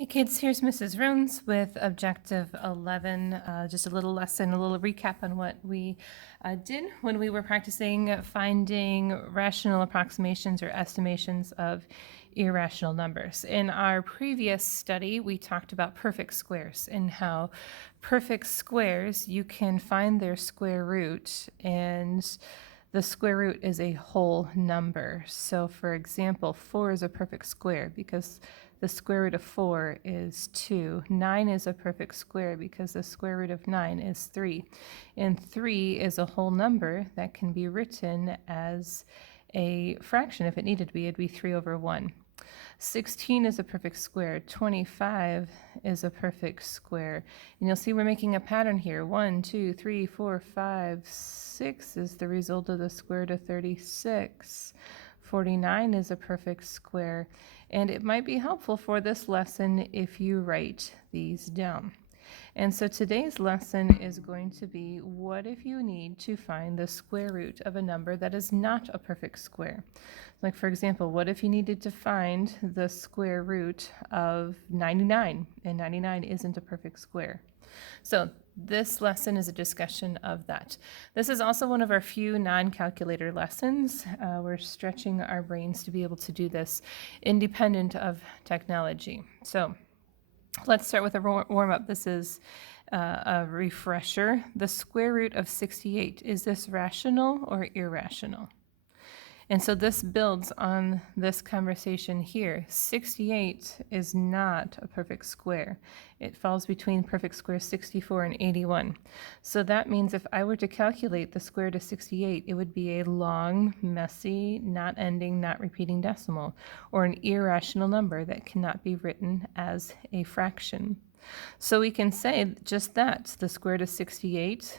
Hey kids, here's Mrs. Roans with Objective 11. Just a little lesson, a little recap on what we did when we were practicing finding rational approximations or estimations of irrational numbers. In our previous study, we talked about perfect squares and how perfect squares, you can find their square root, and the square root is a whole number. So for example, 4 is a perfect square because the square root of 4 is 2. 9 is a perfect square because the square root of 9 is 3. And 3 is a whole number that can be written as a fraction. If it needed to be, it'd be 3 over 1. 16 is a perfect square. 25 is a perfect square. And you'll see we're making a pattern here. 1, 2, 3, 4, 5, 6 is the result of the square root of 36. 49 is a perfect square. And it might be helpful for this lesson if you write these down. And so today's lesson is going to be, what if you need to find the square root of a number that is not a perfect square? Like for example, what if you needed to find the square root of 99, and 99 isn't a perfect square? So this lesson is a discussion of that. This is also one of our few non-calculator lessons. We're stretching our brains to be able to do this independent of technology. So let's start with a warm-up. This is a refresher. The square root of 68, is this rational or irrational? And so this builds on this conversation here. 68 is not a perfect square. It falls between perfect squares 64 and 81. So that means if I were to calculate the square root of 68, it would be a long, messy, not ending, not repeating decimal, or an irrational number that cannot be written as a fraction. So we can say just that, the square root of 68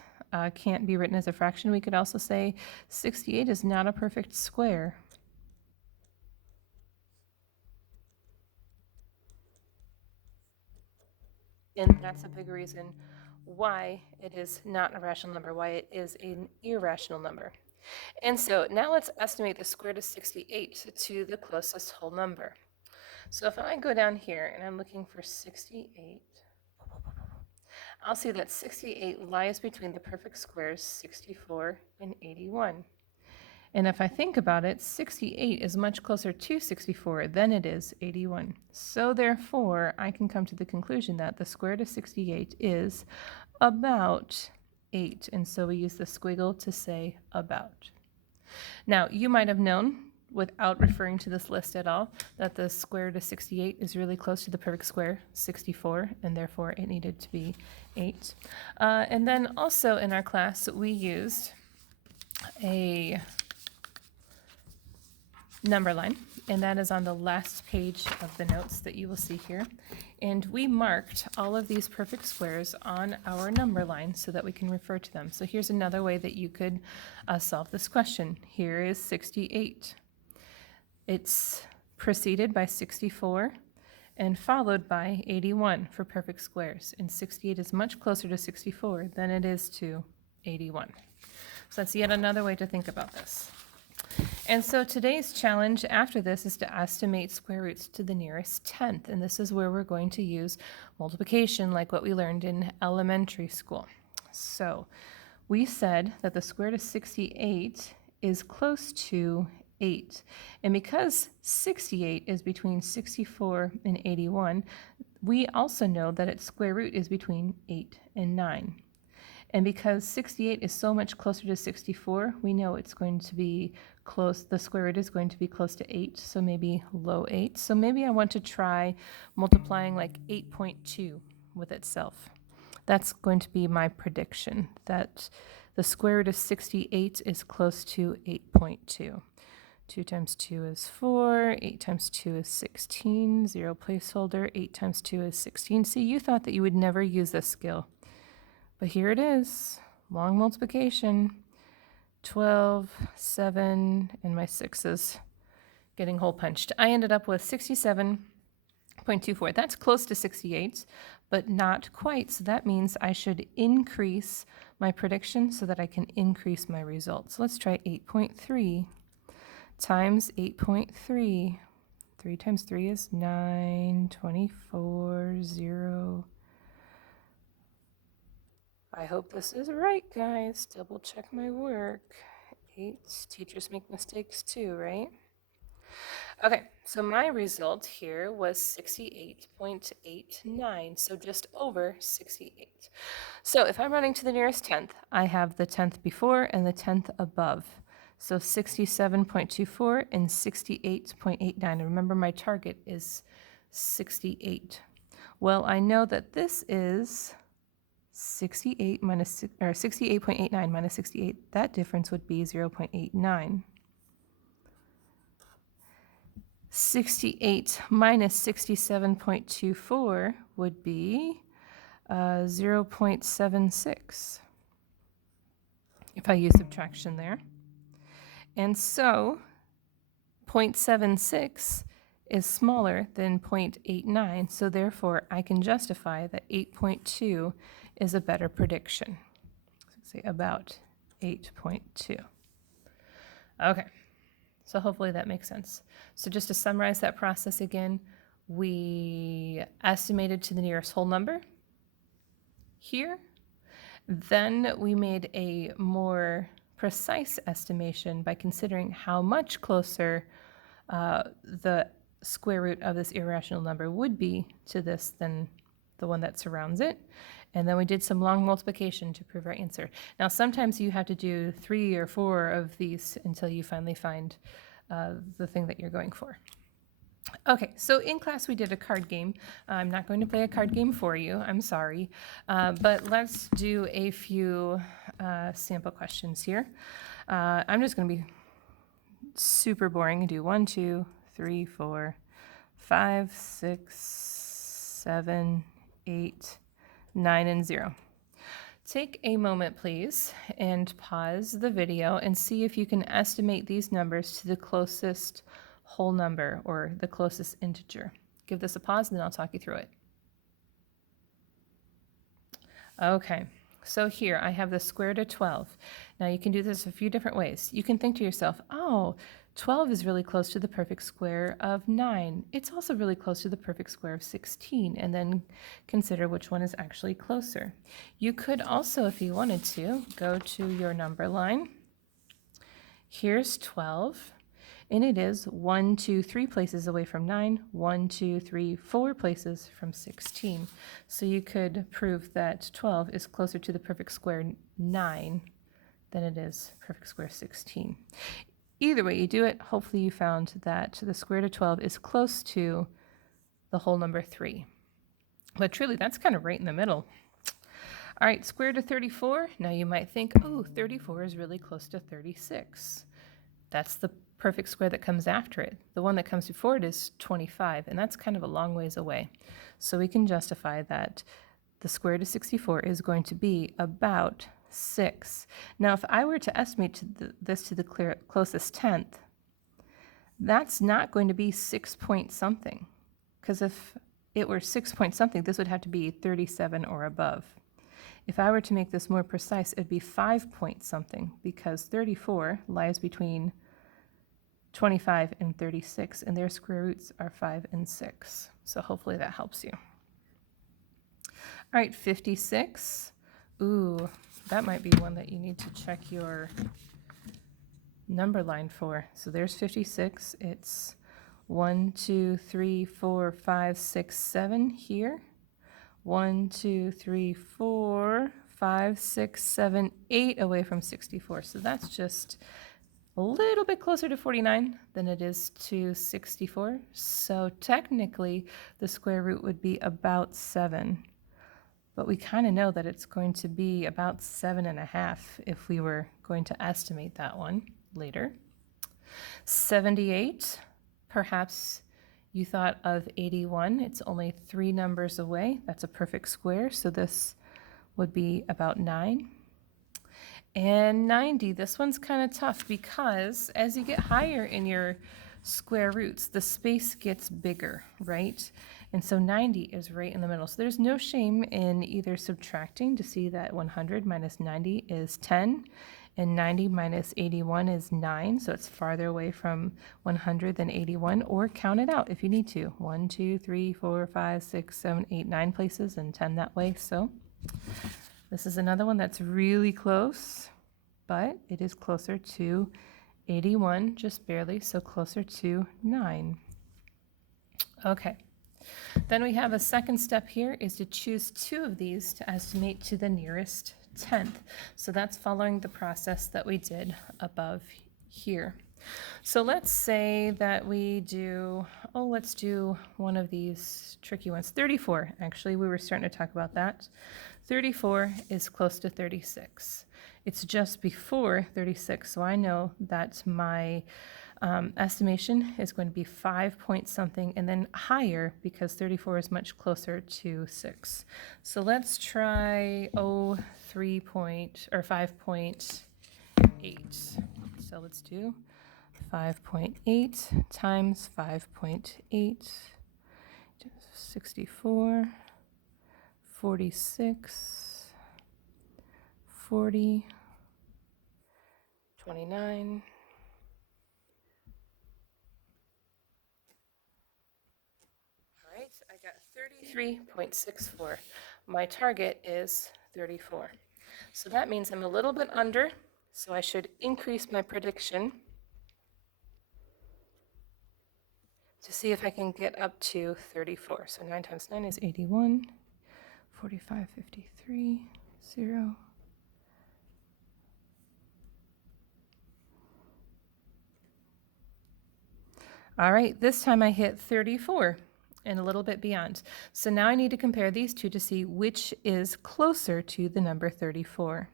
can't be written as a fraction. We could also say 68 is not a perfect square. And that's a big reason why it is not a rational number, why it is an irrational number. And so now let's estimate the square root of 68 to the closest whole number. So if I go down here and I'm looking for 68, I'll see that 68 lies between the perfect squares 64 and 81. And if I think about it, 68 is much closer to 64 than it is 81. So therefore, I can come to the conclusion that the square root of 68 is about 8. And so we use the squiggle to say about. Now, you might have known, without referring to this list at all, that the square root of 68 is really close to the perfect square, 64, and therefore it needed to be 8. And then also in our class, we used a number line, and that is on the last page of the notes that you will see here. And we marked all of these perfect squares on our number line so that we can refer to them. So here's another way that you could solve this question. Here is 68. It's preceded by 64 and followed by 81 for perfect squares. And 68 is much closer to 64 than it is to 81. So that's yet another way to think about this. And so today's challenge after this is to estimate square roots to the nearest tenth. And this is where we're going to use multiplication like what we learned in elementary school. So we said that the square root of 68 is close to 8. And because 68 is between 64 and 81, we also know that its square root is between 8 and 9. And because 68 is so much closer to 64, we know it's going to be close, the square root is going to be close to 8, so maybe low 8. So maybe I want to try multiplying like 8.2 with itself. That's going to be my prediction, that the square root of 68 is close to 8.2. 2 times 2 is 4, 8 times 2 is 16, 0 placeholder, 8 times 2 is 16. See, you thought that you would never use this skill. But here it is, long multiplication, 12, 7, and my 6 is getting hole punched. I ended up with 67.24. That's close to 68, but not quite. So that means I should increase my prediction so that I can increase my results. Let's try 8.3 times 8.3 3 times 3 is 9, 24, 0. I hope this is right, guys. Double check my work. 8. Teachers make mistakes too, right? Okay, so my result here was 68.89, so just over 68. So if I'm running to the nearest tenth, I have the tenth before and the tenth above. So 67.24 and 68.89. Remember, my target is 68. Well, I know that this is 68 minus, or 68.89 minus 68. That difference would be 0.89. 68 minus 67.24 would be 0.76 if I use subtraction there. And so 0.76 is smaller than 0.89, so therefore I can justify that 8.2 is a better prediction. So say about 8.2. Okay. So hopefully that makes sense. So just to summarize that process again, we estimated to the nearest whole number here. Then we made a more precise estimation by considering how much closer the square root of this irrational number would be to this than the one that surrounds it. And then we did some long multiplication to prove our answer. Now, sometimes you have to do 3 or 4 of these until you finally find the thing that you're going for. Okay, so in class we did a card game. I'm not going to play a card game for you, I'm sorry. But let's do a few sample questions here. I'm just going to be super boring and do 1, 2, 3, 4, 5, 6, 7, 8, 9, and 0. Take a moment, please, and pause the video and see if you can estimate these numbers to the closest whole number or the closest integer. Give this a pause and then I'll talk you through it. Okay, so here I have the square root of 12. Now you can do this a few different ways. You can think to yourself, oh, 12 is really close to the perfect square of 9. It's also really close to the perfect square of 16, and then consider which one is actually closer. You could also, if you wanted to, go to your number line. Here's 12, and it is 1, 2, 3 places away from 9, 1, 2, 3, 4 places from 16. So you could prove that 12 is closer to the perfect square 9 than it is perfect square 16. Either way you do it, hopefully you found that the square root of 12 is close to the whole number 3. But truly, that's kind of right in the middle. All right, square root of 34. Now you might think, oh, 34 is really close to 36. That's the perfect square that comes after it. The one that comes before it is 25, and that's kind of a long ways away. So we can justify that the square root of 64 is going to be about 6. Now, if I were to estimate this to the closest tenth, that's not going to be 6 point something, because if it were 6 point something, this would have to be 37 or above. If I were to make this more precise, it'd be 5 point something, because 34 lies between 25 and 36, and their square roots are 5 and 6. So hopefully that helps you. All right, 56. Ooh, that might be one that you need to check your number line for. So there's 56. It's 1, 2, 3, 4, 5, 6, 7 here. 1, 2, 3, 4, 5, 6, 7, 8 away from 64. So that's just a little bit closer to 49 than it is to 64. So technically, the square root would be about 7. But we kind of know that it's going to be about 7.5 if we were going to estimate that one later. 78, perhaps you thought of 81. It's only 3 numbers away. That's a perfect square, so this would be about 9. And 90, this one's kind of tough because as you get higher in your square roots, the space gets bigger, right? And so 90 is right in the middle. So there's no shame in either subtracting to see that 100 minus 90 is 10, And 90 minus 81 is 9, so it's farther away from 100 than 81, or count it out if you need to. 1, 2, 3, 4, 5, 6, 7, 8, 9 places, and 10 that way. So this is another one that's really close, but it is closer to 81, just barely, so closer to 9. Okay. Then we have a second step here is to choose 2 of these to estimate to the nearest 10th. So that's following the process that we did above here. So let's say that we do, let's do one of these tricky ones. 34, actually, we were starting to talk about that. 34 is close to 36. It's just before 36, so I know that my estimation is going to be 5 point something and then higher because 34 is much closer to 6. So let's try 5.8. So let's do 5.8 times 5.8, 64, 46, 40, 29, all right, I got 33.64. My target is 34. So that means I'm a little bit under, so I should increase my prediction to see if I can get up to 34. So 9 times 9 is 81, 45, 53, 0. All right, this time I hit 34 and a little bit beyond. So now I need to compare these two to see which is closer to the number 34.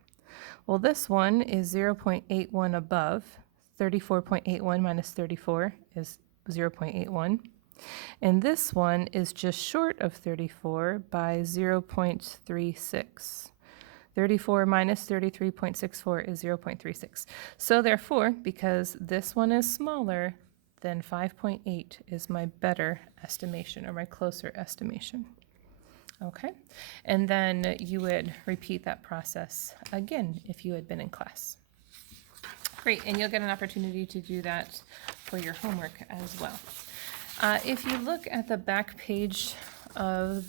Well, this one is 0.81 above. 34.81 minus 34 is 0.81. And this one is just short of 34 by 0.36. 34 minus 33.64 is 0.36. So therefore, because this one is smaller, then 5.8 is my better estimation, or my closer estimation. Okay, and then you would repeat that process again if you had been in class. Great, and you'll get an opportunity to do that for your homework as well. If you look at the back page of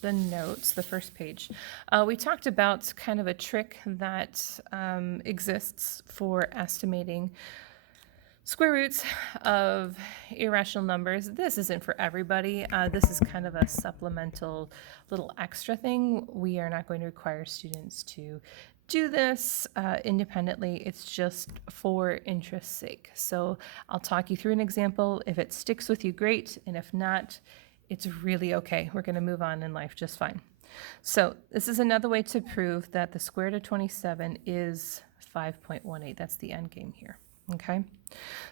the notes, the first page, we talked about kind of a trick that exists for estimating square roots of irrational numbers. This isn't for everybody. This is kind of a supplemental little extra thing. We are not going to require students to do this independently. It's just for interest's sake. So I'll talk you through an example. If it sticks with you, great. And if not, it's really okay. We're going to move on in life just fine. So this is another way to prove that the square root of 27 is 5.18. That's the end game here. Okay,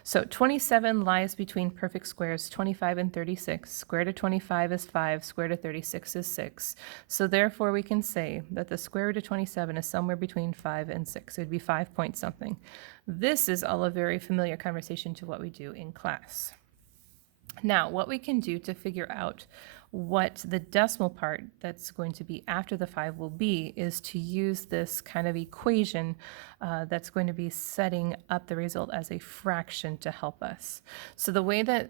so 27 lies between perfect squares 25 and 36. Square root of 25 is 5, square root of 36 is 6. So therefore we can say that the square root of 27 is somewhere between 5 and 6. It would be 5 point something. This is all a very familiar conversation to what we do in class. Now, what we can do to figure out what the decimal part that's going to be after the 5 will be is to use this kind of equation that's going to be setting up the result as a fraction to help us. So the way that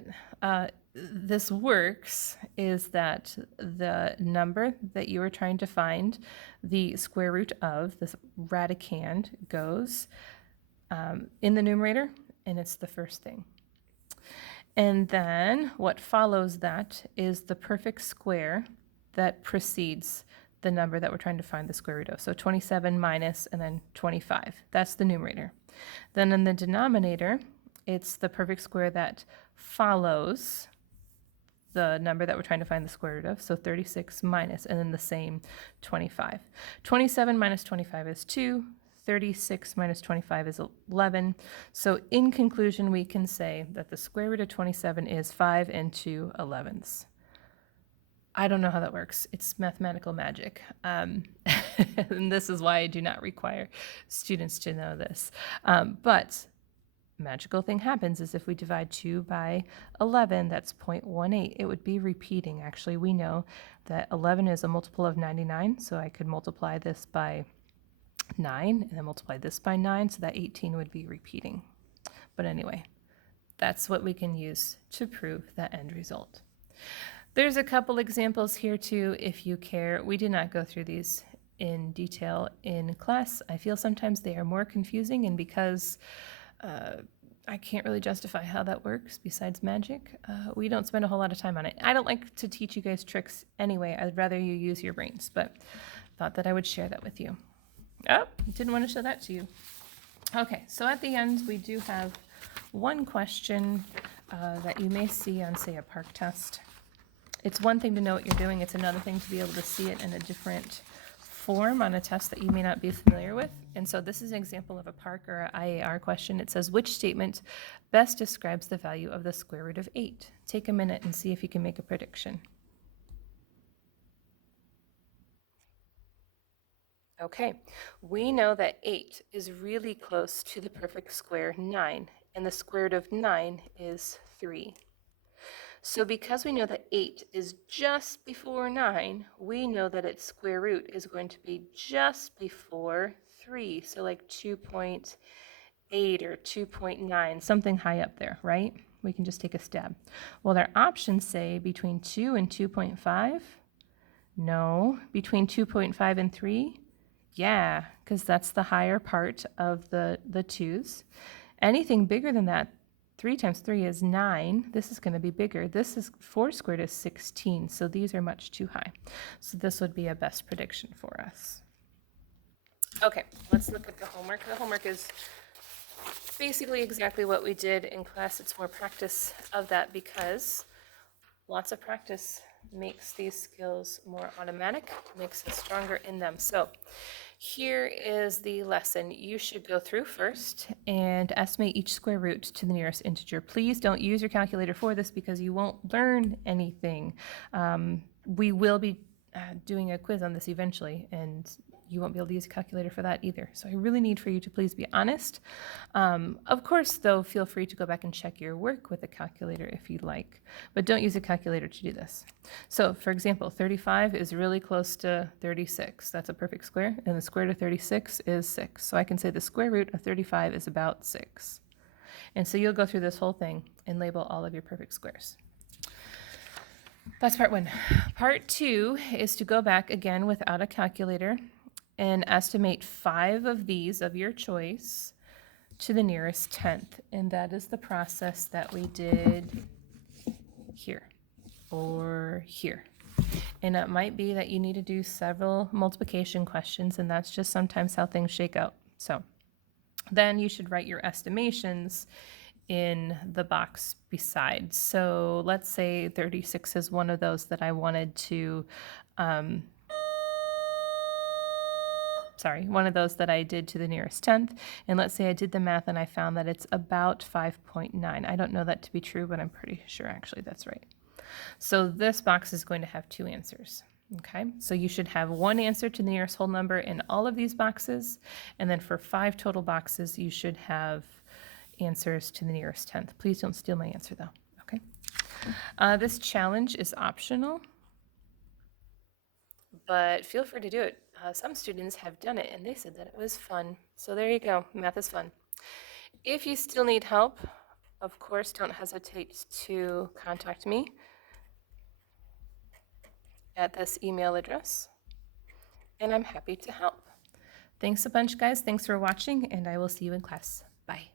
this works is that the number that you are trying to find, the square root of, this radicand, goes in the numerator, and it's the first thing. And then what follows that is the perfect square that precedes the number that we're trying to find the square root of. So 27 minus and then 25. That's the numerator. Then in the denominator, it's the perfect square that follows the number that we're trying to find the square root of. So 36 minus and then the same 25. 27 minus 25 is 2. 36 minus 25 is 11. So in conclusion, we can say that the square root of 27 is 5 and 2 11ths. I don't know how that works. It's mathematical magic. And this is why I do not require students to know this. But magical thing happens is if we divide 2 by 11, that's 0.18. It would be repeating. Actually, we know that 11 is a multiple of 99, so I could multiply this by 9, and then multiply this by 9, so that 18 would be repeating. But anyway, that's what we can use to prove that end result. There's a couple examples here too, if you care. We did not go through these in detail in class. I feel sometimes they are more confusing, and because I can't really justify how that works besides magic, we don't spend a whole lot of time on it. I don't like to teach you guys tricks anyway. I'd rather you use your brains, but thought that I would share that with you. Oh, didn't want to show that to you. Okay, so at the end, we do have one question that you may see on, say, a park test. It's one thing to know what you're doing. It's another thing to be able to see it in a different form on a test that you may not be familiar with. And so this is an example of a park or a IAR question. It says, which statement best describes the value of the square root of 8? Take a minute and see if you can make a prediction. Okay, we know that 8 is really close to the perfect square 9, and the square root of 9 is 3. So because we know that 8 is just before 9, we know that its square root is going to be just before 3, so like 2.8 or 2.9, something high up there, right? We can just take a stab. Well, their options say between 2 and 2.5. No. Between 2.5 and 3? Yeah, because that's the higher part of the 2's. Anything bigger than that, 3 times 3 is 9. This is going to be bigger. This is 4 squared is 16, so these are much too high. So this would be a best prediction for us. Okay, let's look at the homework. The homework is basically exactly what we did in class. It's more practice of that because lots of practice makes these skills more automatic, makes us stronger in them. So here is the lesson. You should go through first and estimate each square root to the nearest integer. Please don't use your calculator for this because you won't learn anything. We will be doing a quiz on this eventually, and you won't be able to use a calculator for that either. So I really need for you to please be honest. Of course, though, feel free to go back and check your work with a calculator if you'd like, but don't use a calculator to do this. So for example, 35 is really close to 36. That's a perfect square, and the square root of 36 is 6. So I can say the square root of 35 is about 6. And so you'll go through this whole thing and label all of your perfect squares. That's part 1. Part 2 is to go back again without a calculator and estimate 5 of these of your choice to the nearest 10th. And that is the process that we did here or here. And it might be that you need to do several multiplication questions, and that's just sometimes how things shake out. So then you should write your estimations in the box beside. So let's say 36 is one of those that I wanted to one of those that I did to the nearest 10th. And let's say I did the math and I found that it's about 5.9. I don't know that to be true, but I'm pretty sure actually that's right. So this box is going to have 2 answers. Okay, so you should have 1 answer to the nearest whole number in all of these boxes. And then for 5 total boxes, you should have answers to the nearest 10th. Please don't steal my answer though. Okay. This challenge is optional, but feel free to do it. Some students have done it and they said that it was fun. So there you go. Math is fun. If you still need help, of course, don't hesitate to contact me at this email address, and I'm happy to help. Thanks a bunch, guys. Thanks for watching, and I will see you in class. Bye.